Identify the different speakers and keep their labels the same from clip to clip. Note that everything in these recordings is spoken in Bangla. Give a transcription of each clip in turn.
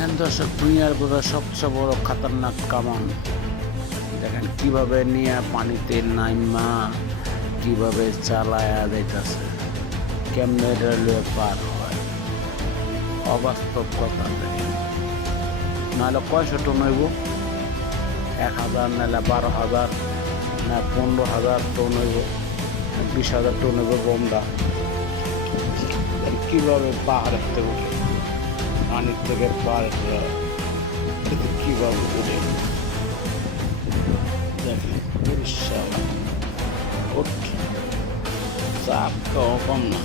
Speaker 1: দর্শক, দুনিয়ার বোধহয় সবচেয়ে বড় খাতারনাক কামান। দেখেন কীভাবে নিয়ে পানিতে নাইমা, কীভাবে চালায়া যাইতেছে, কেমনে রেলওয়ে পার হয়। অবাস্তব কথা দেখেন। নাহলে কয়শো টন হইব? এক হাজার নাহলে বারো হাজার, না পনেরো হাজার টন হইব, না বিশ হাজার টন হইব বোমটা কীভাবে পাহাড় উঠে? পানির থেকে পার হয়ে কিন্তু কীভাবে উঠে দেখেন পরিষ্কার ওঠ চাপ কম কম না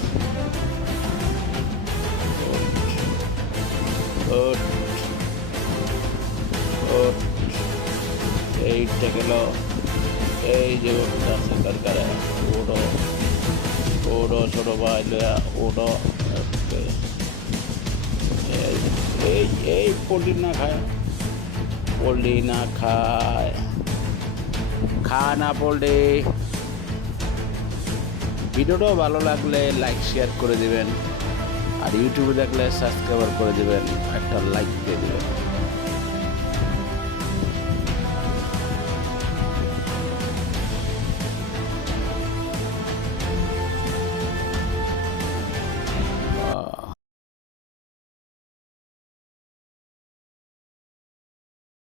Speaker 1: ওঠ ওঠ ওঠ এইটা গেল এই যে ওটা আছে দরকার ওড়ো ওড়ো ছোটো ভাই ওড়ো এই এই এই পোলট্রি না খায়। পোলট্রি না খায়। খা না পোলট্রি। ভিডিওটাও ভালো লাগলে লাইক শেয়ার করে দিবেন। আর ইউটিউবে দেখলে সাবস্ক্রাইবার করে দিবেন। একটা লাইক দিয়ে দিবেন।